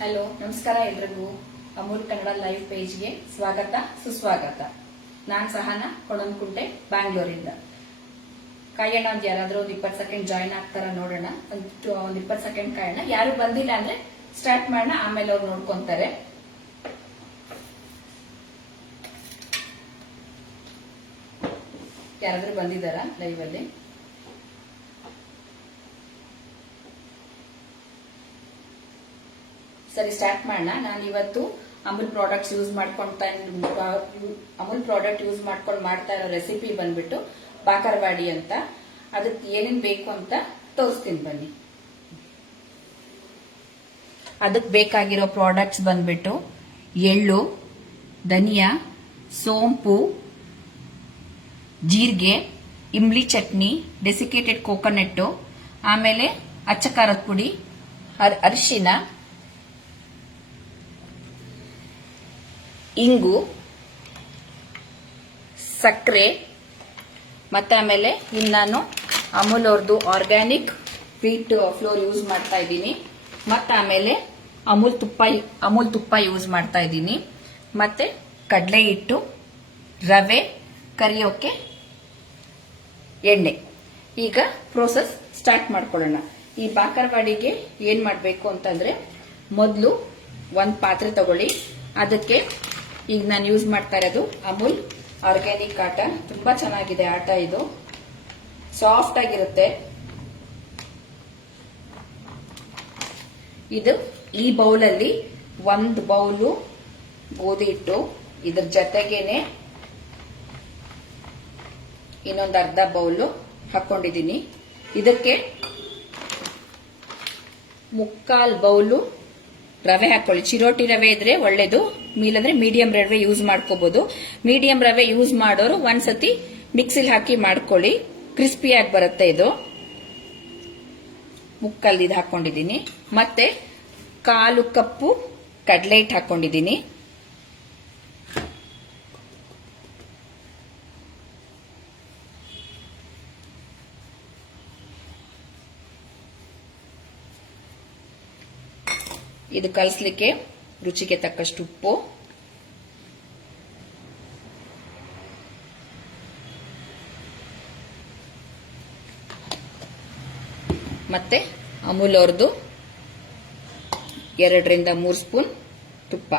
Hello, ನಮಸ್ಕಾರ ಎಲ್ರಿಗೂ. Amul Kannada live ಪೇಜ್ಗೆ ಸ್ವಾಗತ ಸುಸ್ವಾಗತ. ನಾನ್ ಸಹನಾ ಕೊಡನ್ಕುಂಟೆ, ಬ್ಯಾಂಗ್ಳೂರಿಂದ. ಕಾಯೋಣ, ಒಂದ್ ಯಾರಾದ್ರೂ ಒಂದ್ 20 ಸೆಕೆಂಡ್ ಜಾಯಿನ್ ಆಗ್ತಾರ ನೋಡೋಣ. ಒಂದ್ 20 ಸೆಕೆಂಡ್ ಕಾಯೋಣ. ಯಾರು ಬಂದಿಲ್ಲ ಅಂದ್ರೆ ಸ್ಟಾರ್ಟ್ ಮಾಡೋಣ, ಆಮೇಲೆ ಅವ್ರು ನೋಡ್ಕೊಂತಾರೆ. ಯಾರಾದ್ರೂ ಬಂದಿದಾರ ಲೈವ್ ಅಲ್ಲಿ? ಸರಿ, ಸ್ಟಾರ್ಟ್ ಮಾಡೋಣ. ನಾನು ಇವತ್ತು ಅಮೂಲ್ ಪ್ರಾಡಕ್ಟ್ ಯೂಸ್ ಮಾಡ್ಕೊಂಡು ಮಾಡ್ತಾ ಇರೋ ರೆಸಿಪಿ ಬಂದ್ಬಿಟ್ಟು ಬಾಕರ್ವಾಡಿ ಅಂತ. ಅದಕ್ಕೆ ಏನೇನ್ ಬೇಕು ಅಂತ ತೋರಿಸ್ತೀನಿ ಬನ್ನಿ. ಅದಕ್ಕೆ ಬೇಕಾಗಿರೋ ಪ್ರಾಡಕ್ಟ್ಸ್ ಬಂದ್ಬಿಟ್ಟು ಎಳ್ಳು, ಧನಿಯಾ, ಸೋಂಪು, ಜೀರಿಗೆ, ಇಂಬ್ಲಿ ಚಟ್ನಿ, ಡೆಸಿಕೇಟೆಡ್ ಕೋಕೋನಟ್, ಆಮೇಲೆ ಅಚ್ಚ ಖಾರದ ಪುಡಿ, ಅರಿಶಿನ, ಇಂಗು, ಸಕ್ಕರೆ, ಮತ್ತೆ ಆಮೇಲೆ ಇಲ್ಲಿ ನಾನು ಅಮೂಲ್ ಅವ್ರದ್ದು ಆರ್ಗ್ಯಾನಿಕ್ ವೀಟ್ ಫ್ಲೋರ್ ಯೂಸ್ ಮಾಡ್ತಾ ಇದ್ದೀನಿ. ಮತ್ತೆ ಆಮೇಲೆ ಅಮೂಲ್ ತುಪ್ಪ ಯೂಸ್ ಮಾಡ್ತಾ ಇದ್ದೀನಿ. ಮತ್ತೆ ಕಡಲೆ ಹಿಟ್ಟು, ರವೆ, ಕರಿಯೋಕೆ ಎಣ್ಣೆ. ಈಗ ಪ್ರೋಸೆಸ್ ಸ್ಟಾರ್ಟ್ ಮಾಡ್ಕೊಳ್ಳೋಣ. ಈ ಬಾಕರ್ವಾಡಿಗೆ ಏನ್ ಮಾಡಬೇಕು ಅಂತಂದ್ರೆ, ಮೊದಲು ಒಂದು ಪಾತ್ರೆ ತಗೊಳ್ಳಿ. ಅದಕ್ಕೆ ಈಗ ನಾನು ಯೂಸ್ ಮಾಡ್ತಾ ಇರೋದು ಅಮೂಲ್ ಆರ್ಗ್ಯಾನಿಕ್ ಆಟ. ತುಂಬಾ ಚೆನ್ನಾಗಿದೆ ಆಟ, ಇದು ಸಾಫ್ಟ್ ಆಗಿರುತ್ತೆ. ಇದು ಈ ಬೌಲಲ್ಲಿ 1 ಬೌಲು ಗೋಧಿ ಹಿಟ್ಟು, ಇದ್ರ ಜೊತೆಗೇನೆ ಇನ್ನೊಂದು ಅರ್ಧ ಬೌಲು ಹಾಕೊಂಡಿದ್ದೀನಿ. ಇದಕ್ಕೆ 3/4 ಬೌಲು ರವೆ ಹಾಕೊಳ್ಳಿ. ಚಿರೋಟಿ ರವೆ ಇದ್ರೆ ಒಳ್ಳೇದು, ಇಲ್ಲಾಂದ್ರೆ ಮೀಡಿಯಂ ರವೆ ಯೂಸ್ ಮಾಡ್ಕೋಬಹುದು. ಮೀಡಿಯಂ ರವೆ ಯೂಸ್ ಮಾಡೋರು ಒಂದ್ಸತಿ ಮಿಕ್ಸಿಲಿ ಹಾಕಿ ಮಾಡ್ಕೊಳ್ಳಿ, ಕ್ರಿಸ್ಪಿಯಾಗಿ ಬರುತ್ತೆ ಇದು. 3/4 ಇದು ಹಾಕೊಂಡಿದ್ದೀನಿ. ಮತ್ತೆ 1/4 ಕಪ್ಪು ಕಡಲೆ ಹಿಟ್ಟು ಹಾಕೊಂಡಿದ್ದೀನಿ. ಇದು ಕಲಸಲಿಕ್ಕೆ ರುಚಿಗೆ ತಕ್ಕಷ್ಟು ಉಪ್ಪು, ಮತ್ತೆ ಅಮೂಲ್ ಅವ್ರದ್ದು 2 ರಿಂದ 3 ಸ್ಪೂನ್ ತುಪ್ಪ.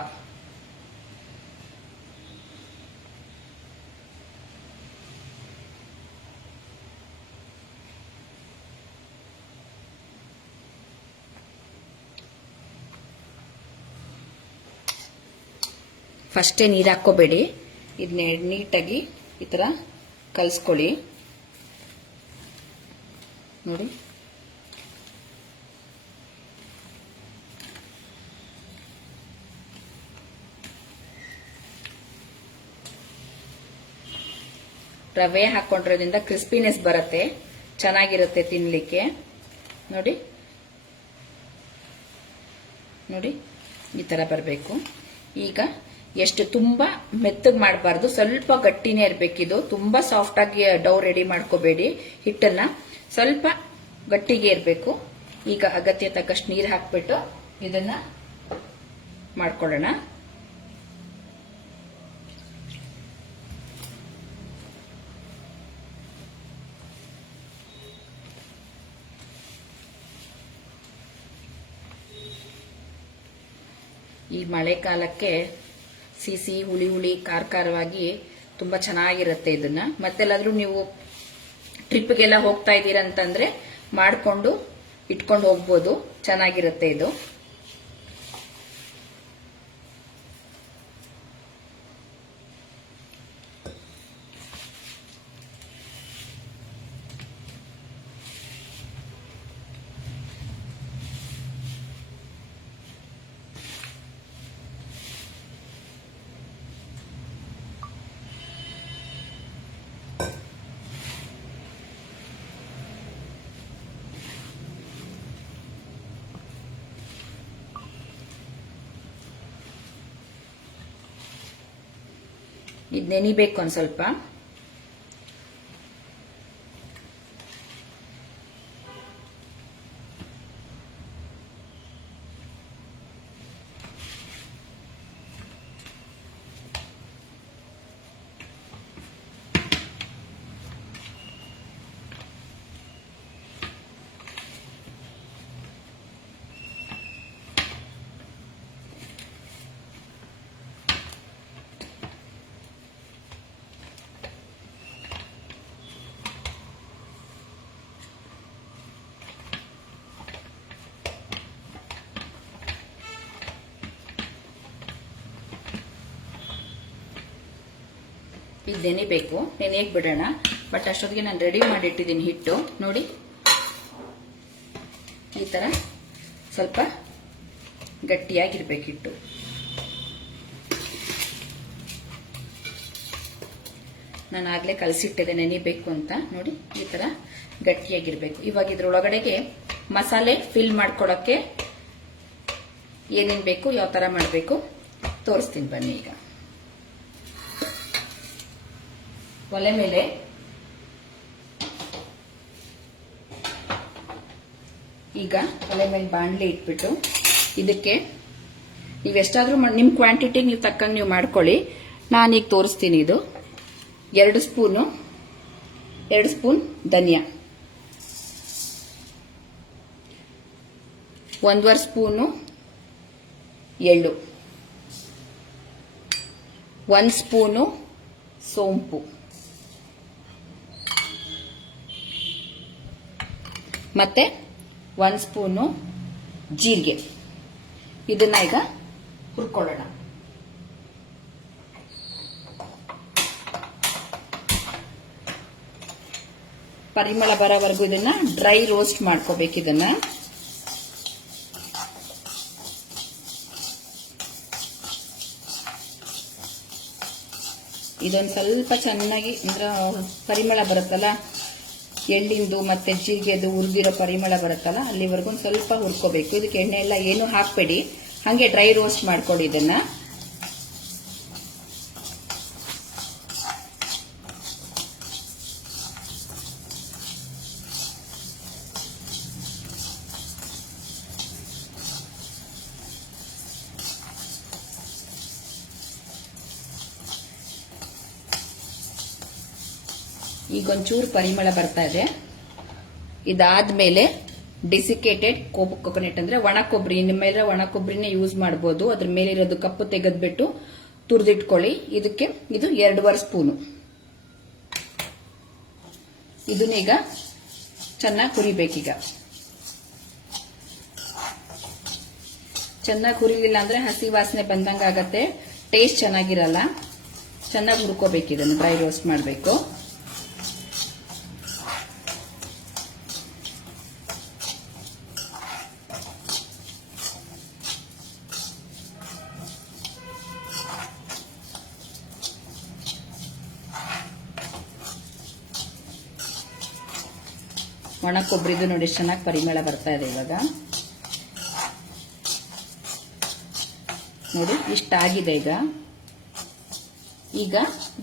ಫಸ್ಟೇ ನೀರು ಹಾಕೋಬೇಡಿ, ಇದನ್ನ ನೀಟಾಗಿ ಈ ತರ ಕಲಸ್ಕೊಳ್ಳಿ. ನೋಡಿ, ರವೆ ಹಾಕೊಂಡಿರೋದ್ರಿಂದ ಕ್ರಿಸ್ಪಿನೆಸ್ ಬರುತ್ತೆ, ಚೆನ್ನಾಗಿರುತ್ತೆ ತಿನ್ಲಿಕ್ಕೆ. ನೋಡಿ ನೋಡಿ, ಈ ತರ ಬರಬೇಕು. ಈಗ ಎಷ್ಟು ತುಂಬಾ ಮೆತ್ತಗ್ ಮಾಡಬಾರ್ದು, ಸ್ವಲ್ಪ ಗಟ್ಟಿನೇ ಇರ್ಬೇಕಿದು. ತುಂಬಾ ಸಾಫ್ಟ್ ಆಗಿ ಡೌ ರೆಡಿ ಮಾಡ್ಕೋಬೇಡಿ, ಹಿಟ್ಟನ್ನ ಸ್ವಲ್ಪ ಗಟ್ಟಿಗೆ ಇರಬೇಕು. ಈಗ ಅಗತ್ಯ ತಕ್ಕಷ್ಟು ನೀರು ಹಾಕ್ಬಿಟ್ಟು ಇದನ್ನ ಮಾಡ್ಕೊಳ್ಳೋಣ. ಈ ಮಳೆಗಾಲಕ್ಕೆ ಸಿಸಿ ಹುಳಿ ಖಾರವಾಗಿ ತುಂಬಾ ಚೆನ್ನಾಗಿರುತ್ತೆ. ಇದನ್ನ ಮತ್ತೆಲ್ಲಾದ್ರೂ ನೀವು ಟ್ರಿಪ್ಗೆಲ್ಲ ಹೋಗ್ತಾ ಇದ್ದೀರಂತಂದ್ರೆ ಮಾಡ್ಕೊಂಡು ಇಟ್ಕೊಂಡು ಹೋಗ್ಬೋದು, ಚೆನ್ನಾಗಿರುತ್ತೆ ಇದು. ಇದು ನೆನಿಬೇಕು ಒಂದು ಸ್ವಲ್ಪ. ಇದು ನೆನಿಬೇಕು, ನೆನೆಯಕ್ಕೆ ಬಿಡೋಣ. ಬಟ್ ಅಷ್ಟೊತ್ತಿಗೆ ನಾನು ರೆಡಿ ಮಾಡಿಟ್ಟಿದ್ದೀನಿ ಹಿಟ್ಟು. ನೋಡಿ ಈ ತರ ಸ್ವಲ್ಪ ಗಟ್ಟಿಯಾಗಿರ್ಬೇಕು ಹಿಟ್ಟು. ನಾನು ಆಗ್ಲೇ ಕಲಸಿಟ್ಟಿದೆ ನೆನಿಬೇಕು ಅಂತ. ನೋಡಿ ಈ ತರ ಗಟ್ಟಿಯಾಗಿರ್ಬೇಕು. ಇವಾಗ ಇದ್ರೊಳಗಡೆಗೆ ಮಸಾಲೆ ಫಿಲ್ ಮಾಡ್ಕೊಳಕ್ಕೆ ಏನೇನ್ ಬೇಕು, ಯಾವ ತರ ಮಾಡಬೇಕು ತೋರಿಸ್ತೀನಿ ಬನ್ನಿ. ಒಲೆ ಮೇಲೆ ಬಾಣಲೆ ಇಟ್ಬಿಟ್ಟು ಇದಕ್ಕೆ ನೀವೆಷ್ಟಾದ್ರೂ ನಿಮ್ ಕ್ವಾಂಟಿಟಿ ನೀವು ತಕ್ಕಂಗೆ ನೀವು ಮಾಡ್ಕೊಳ್ಳಿ. ನಾನೀಗ ತೋರಿಸ್ತೀನಿ. ಇದು 2 ಸ್ಪೂನ್ ಧನಿಯಾ, 1.5 ಸ್ಪೂನು ಎಳ್ಳು, 1 ಸ್ಪೂನು ಸೋಂಪು, ಮತ್ತೆ 1 ಸ್ಪೂನು ಜೀರಿಗೆ. ಇದನ್ನ ಈಗ ಹುರ್ಕೊಳ್ಳೋಣ. ಪರಿಮಳ ಬರೋವರೆಗೂ ಇದನ್ನ ಡ್ರೈ ರೋಸ್ಟ್ ಮಾಡ್ಕೋಬೇಕು. ಇದನ್ನ ಇದೊಂದು ಸ್ವಲ್ಪ ಚೆನ್ನಾಗಿ ಅಂದ್ರೆ ಪರಿಮಳ ಬರುತ್ತಲ್ಲ, ಎಳ್ಳಿಂದು ಮತ್ತೆ ಜೀರಿಗೆದು ಹುರಿದಿರೋ ಪರಿಮಳ ಬರುತ್ತಲ್ಲ, ಅಲ್ಲಿವರೆಗೂ ಒಂದು ಸ್ವಲ್ಪ ಹುರ್ಕೋಬೇಕು. ಇದಕ್ಕೆ ಎಣ್ಣೆ ಎಲ್ಲ ಏನು ಹಾಕ್ಬೇಡಿ, ಹಂಗೆ ಡ್ರೈ ರೋಸ್ಟ್ ಮಾಡ್ಕೊಳ್ಳಿ ಇದನ್ನ. ಈಗ ಒಂಚೂರು ಪರಿಮಳ ಬರ್ತಾ ಇದೆ. ಇದಾದ್ಮೇಲೆ ಡೆಸಿಕೇಟೆಡ್ ಕೋಕೋನಟ್ ಅಂದ್ರೆ ಒಣ ಕೊಬ್ಬರಿ, ನಿಮ್ಮೆಲ್ಲ ಒಣ ಕೊಬ್ಬರಿನೇ ಯೂಸ್ ಮಾಡಬಹುದು. ಅದ್ರ ಮೇಲೆ ಇರೋದು ಕಪ್ಪು ತೆಗೆದ್ಬಿಟ್ಟು ತುರಿದಿಟ್ಕೊಳ್ಳಿ. ಇದಕ್ಕೆ ಇದು 2.5 ಸ್ಪೂನು. ಇದನ್ನೀಗ ಚೆನ್ನಾಗಿ ಹುರಿಬೇಕೀಗ. ಚೆನ್ನಾಗಿ ಹುರಿಲಿಲ್ಲ ಅಂದ್ರೆ ಹಸಿ ವಾಸನೆ ಬಂದಂಗ ಆಗತ್ತೆ, ಟೇಸ್ಟ್ ಚೆನ್ನಾಗಿರಲ್ಲ. ಚೆನ್ನಾಗಿ ಹುರ್ಕೋಬೇಕು, ಇದನ್ನು ಡ್ರೈ ರೋಸ್ಟ್ ಮಾಡಬೇಕು. ಒಣ ಕೊಬ್ಬರಿದು ನೋಡಿ ಚೆನ್ನಾಗಿ ಪರಿಮಳ ಬರ್ತಾ ಇದೆ. ಇವಾಗ ನೋಡಿ ಇಷ್ಟಾಗಿದೆ. ಈಗ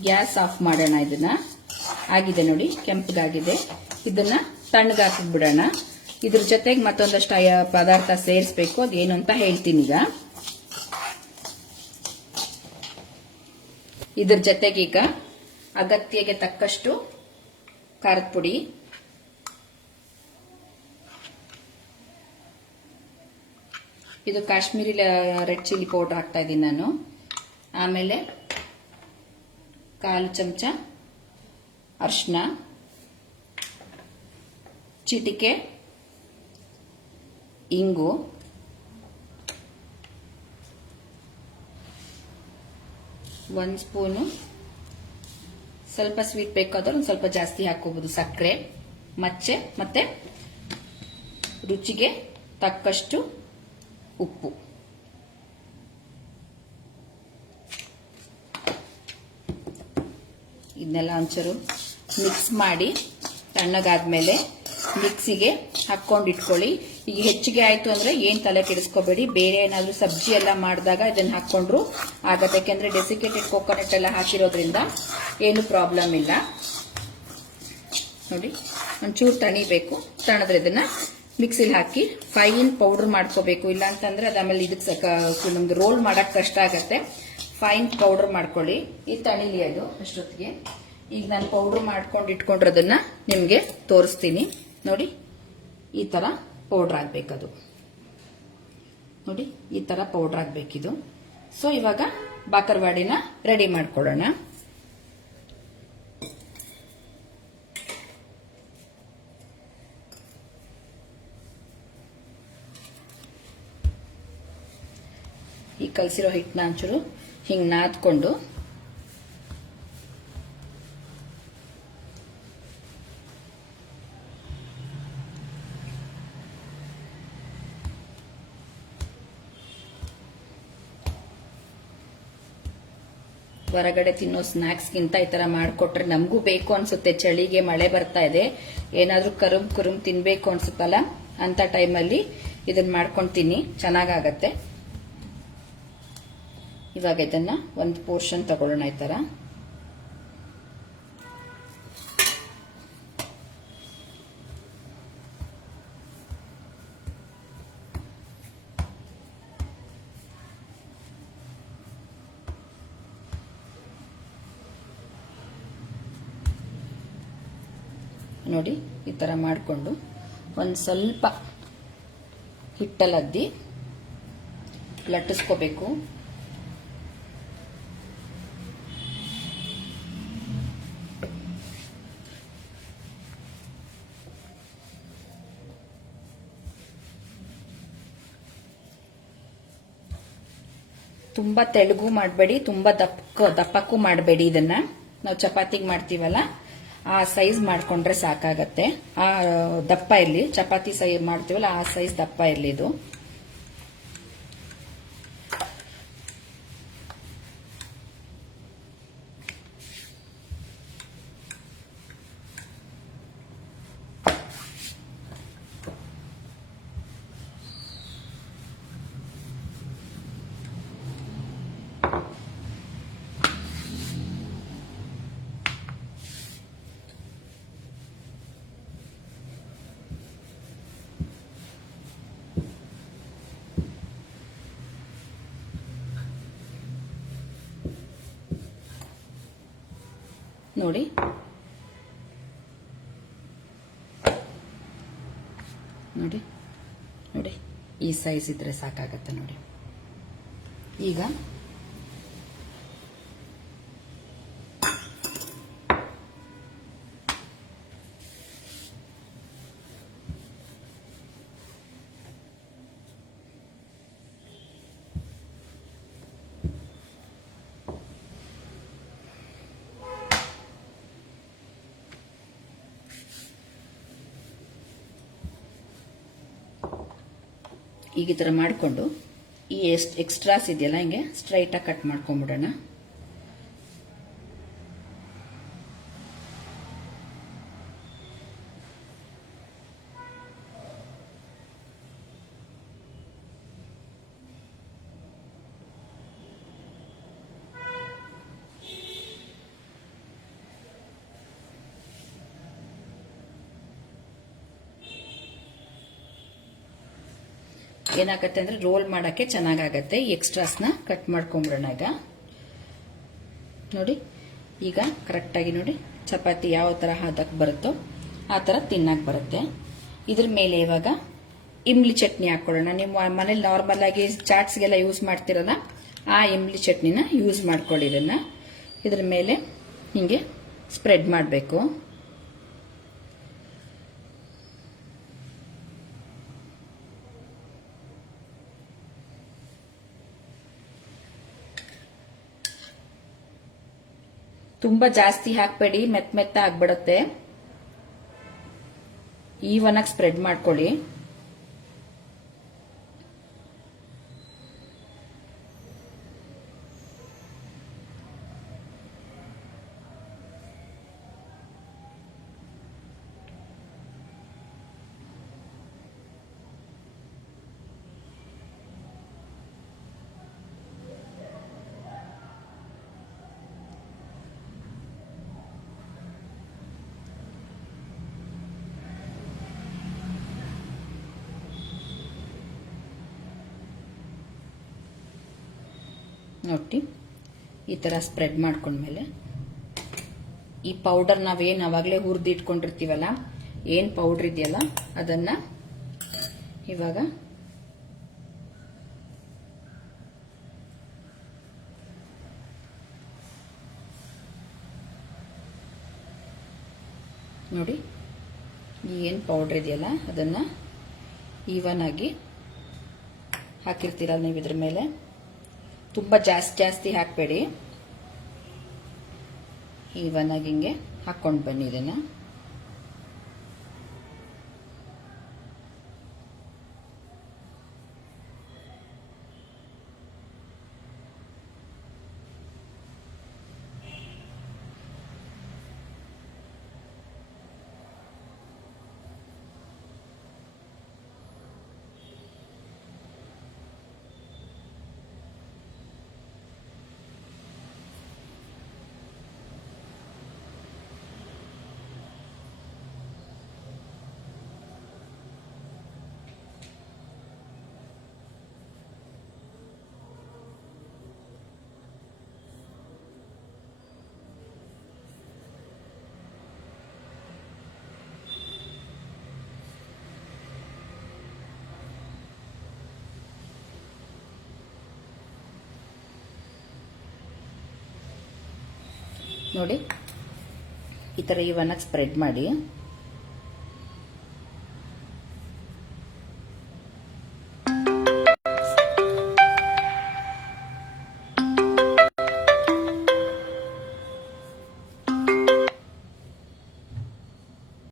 ಗ್ಯಾಸ್ ಆಫ್ ಮಾಡೋಣ. ಇದನ್ನ ಆಗಿದೆ ನೋಡಿ, ಕೆಂಪಗಾಗಿದೆ. ಇದನ್ನ ತಣ್ಣಗೆ ಹಾಕಿಬಿಡೋಣ. ಇದ್ರ ಜೊತೆಗೆ ಮತ್ತೊಂದಷ್ಟು ಪದಾರ್ಥ ಸೇರಿಸಬೇಕು. ಅದೇನು ಅಂತ ಹೇಳ್ತೀನಿ ಈಗ. ಇದ್ರ ಜೊತೆಗೆ ಈಗ ಅಗತ್ಯಕ್ಕೆ ತಕ್ಕಷ್ಟು ಖಾರದ ಪುಡಿ, ಇದು ಕಾಶ್ಮೀರಿ ರೆಡ್ ಚಿಲ್ಲಿ ಪೌಡರ್ ಹಾಕ್ತಾ ಇದ್ದೀನಿ ನಾನು. ಆಮೇಲೆ 1/4 ಚಮಚ ಅರಿಶಿನ, ಚಿಟಿಕೆ ಇಂಗು, 1 ಸ್ಪೂನು ಸ್ವಲ್ಪ ಸ್ವೀಟ್ ಬೇಕಾದ್ರೆ ಒಂದು ಸ್ವಲ್ಪ ಜಾಸ್ತಿ ಹಾಕೋಬಹುದು ಸಕ್ಕರೆ, ಮತ್ತೆ ರುಚಿಗೆ ತಕ್ಕಷ್ಟು ಉಪ್ಪು. ಇದನ್ನೆಲ್ಲ ಒಂಚೂರು ಮಿಕ್ಸ್ ಮಾಡಿ ತಣ್ಣಗಾದ್ಮೇಲೆ ಮಿಕ್ಸಿಗೆ ಹಾಕೊಂಡಿಟ್ಕೊಳ್ಳಿ. ಈಗ ಹೆಚ್ಚಿಗೆ ಆಯ್ತು ಅಂದ್ರೆ ಏನ್ ತಲೆ ಕೆಡಿಸ್ಕೋಬೇಡಿ, ಬೇರೆ ಏನಾದ್ರೂ ಸಬ್ಜಿ ಎಲ್ಲ ಮಾಡಿದಾಗ ಇದನ್ನ ಹಾಕೊಂಡ್ರು ಆಗತ್ತೆ. ಯಾಕೆಂದ್ರೆ ಡೆಸಿಕೇಟೆಡ್ ಕೋಕೋನಟ್ ಎಲ್ಲ ಹಾಕಿರೋದ್ರಿಂದ ಏನು ಪ್ರಾಬ್ಲಮ್ ಇಲ್ಲ. ನೋಡಿ ಒಂಚೂರು ತಣಿಬೇಕು. ತಣದ್ರೆ ಇದನ್ನ ಮಿಕ್ಸಿಲಿ ಹಾಕಿ ಫೈನ್ ಪೌಡರ್ ಮಾಡ್ಕೋಬೇಕು. ಇಲ್ಲ ಅಂತಂದ್ರೆ ಅದಾದ್ಮೇಲೆ ಇದಕ್ಕೆ ನಮ್ದು ರೋಲ್ ಮಾಡಕ್ ಕಷ್ಟ ಆಗತ್ತೆ. ಫೈನ್ ಪೌಡರ್ ಮಾಡ್ಕೊಳ್ಳಿ. ಇದು ತಣಿಲಿ ಅದು ಅಷ್ಟೊತ್ತಿಗೆ. ಈಗ ನಾನು ಪೌಡರ್ ಮಾಡ್ಕೊಂಡು ಇಟ್ಕೊಂಡಿರೋದನ್ನ ನಿಮ್ಗೆ ತೋರಿಸ್ತೀನಿ. ನೋಡಿ ಈ ತರ ಪೌಡರ್ ಆಗ್ಬೇಕದು. ನೋಡಿ ಈ ತರ ಪೌಡರ್ ಆಗ್ಬೇಕಿದು. ಸೊ ಇವಾಗ ಬಾಕರ್ವಾಡಿನ ರೆಡಿ ಮಾಡ್ಕೊಳ್ಳೋಣ. ಈ ಕಲಸಿರೋ ಹಿಟ್ಟನ್ನ ಒಂಚೂರು ಹಿಂಗ್ ನಾದ್ಕೊಂಡು ಹೊರಗಡೆ ತಿನ್ನೋ ಸ್ನಾಕ್ಸ್ಗಿಂತ ಈ ತರ ಮಾಡಿಕೊಟ್ರೆ ನಮಗೂ ಬೇಕು ಅನ್ಸುತ್ತೆ. ಚಳಿಗೆ ಮಳೆ ಬರ್ತಾ ಇದೆ, ಏನಾದ್ರೂ ಕರುಮ್ ತಿನ್ಬೇಕು ಅನ್ಸುತ್ತಲ್ಲ, ಅಂತ ಟೈಮಲ್ಲಿ ಇದನ್ನ ಮಾಡ್ಕೊಂಡು ತಿನ್ನಿ, ಚೆನ್ನಾಗಾಗತ್ತೆ. ಇವಾಗ ಇದನ್ನ ಒಂದು ಪೋರ್ಷನ್ ತಗೊಳ್ಳೋಣ. ಈ ತರ ನೋಡಿ, ಈ ತರ ಮಾಡಿಕೊಂಡು ಒಂದು ಸ್ವಲ್ಪ ಹಿಟ್ಟಲ್ಲದ್ದಿ ಲಟ್ಟಿಸ್ಕೋಬೇಕು. ತುಂಬಾ ತೆಳುಗೂ ಮಾಡಬೇಡಿ, ತುಂಬಾ ದಪ್ಪಕ್ಕೂ ಮಾಡಬೇಡಿ. ಇದನ್ನ ನಾವು ಚಪಾತಿಗೆ ಮಾಡ್ತೀವಲ್ಲ ಆ ಸೈಜ್ ಮಾಡ್ಕೊಂಡ್ರೆ ಸಾಕಾಗತ್ತೆ. ಆ ದಪ್ಪ ಇರ್ಲಿ, ಚಪಾತಿ ಸೈಜ್ ಮಾಡ್ತೀವಲ್ಲ ಆ ಸೈಜ್ ದಪ್ಪ ಇರ್ಲಿ ಇದು. ನೋಡಿ, ನೋಡಿ ನೋಡಿ ಈ ಸೈಜ್ ಇದ್ರೆ ಸಾಕಾಗತ್ತೆ ನೋಡಿ. ಈಗ ಈ ತರ ಮಾಡಿಕೊಂಡು ಈ ಎಕ್ಸ್ಟ್ರಾಸ್ ಇದೆಯಲ್ಲ ಹಿಂಗೆ ಸ್ಟ್ರೈಟ್ ಆಗಿ ಕಟ್ ಮಾಡ್ಕೊಂಡ್ಬಿಡೋಣ. ಏನಾಗತ್ತೆ ಅಂದ್ರೆ ರೋಲ್ ಮಾಡಕ್ಕೆ ಚೆನ್ನಾಗತ್ತೆ. ಈ ಎಕ್ಸ್ಟ್ರಾಸ್ನ ಕಟ್ ಮಾಡ್ಕೊಂಡ್ಬಿಡೋಣ. ಈಗ ನೋಡಿ, ಈಗ ಕರೆಕ್ಟ್ ಆಗಿ ನೋಡಿ ಚಪಾತಿ ಯಾವ ತರ ಹದಕ್ಕೆ ಬರುತ್ತೋ ಆ ತರ ತಿನ್ನಕ್ ಬರುತ್ತೆ. ಇದ್ರ ಮೇಲೆ ಇವಾಗ ಇಮ್ಲಿ ಚಟ್ನಿ ಹಾಕೊಳ್ಳೋಣ. ನೀವು ಮನೇಲಿ ನಾರ್ಮಲ್ ಆಗಿ ಚಾಟ್ಸ್ಗೆಲ್ಲ ಯೂಸ್ ಮಾಡ್ತಿರಲ್ಲ ಆ ಇಮ್ಲಿ ಚಟ್ನಿನ ಯೂಸ್ ಮಾಡ್ಕೊಳ್ಳಿ. ಇದನ್ನ ಇದ್ರ ಮೇಲೆ ಹಿಂಗೆ ಸ್ಪ್ರೆಡ್ ಮಾಡಬೇಕು. ತುಂಬಾ ಜಾಸ್ತಿ ಹಾಕ್ಬೇಡಿ, ಮೆತ್ತ ಆಗ್ಬಿಡುತ್ತೆ. ಈವನ್ ಆಗಿ ಸ್ಪ್ರೆಡ್ ಮಾಡ್ಕೊಳ್ಳಿ. ನೋಡಿ, ಈ ತರ ಸ್ಪ್ರೆಡ್ ಮಾಡ್ಕೊಂಡ್ಮೇಲೆ ಈ ಪೌಡರ್ ನಾವೇನು ಅವಾಗಲೇ ಹುರಿದಿಟ್ಕೊಂಡಿರ್ತೀವಲ್ಲ, ಏನ್ ಪೌಡರ್ ಇದೆಯಲ್ಲ ಅದನ್ನ ಇವಾಗ ನೋಡಿ, ಏನು ಪೌಡರ್ ಇದೆಯಲ್ಲ ಅದನ್ನ ಈವನ್ ಆಗಿ ಹಾಕಿರ್ತೀರಲ್ಲ ನೀವು ಇದ್ರ ಮೇಲೆ. ತುಂಬಾ ಜಾಸ್ತಿ ಹಾಕಬೇಡಿ, ಈವನ್ ಆಗಿ ಹಿಂಗೆ ಹಾಕೊಂಡು ಬನ್ನಿ. ಇದನ್ನ ನೋಡಿ ಈ ಥರ ಇವನ್ನಾಗಿ ಸ್ಪ್ರೆಡ್ ಮಾಡಿ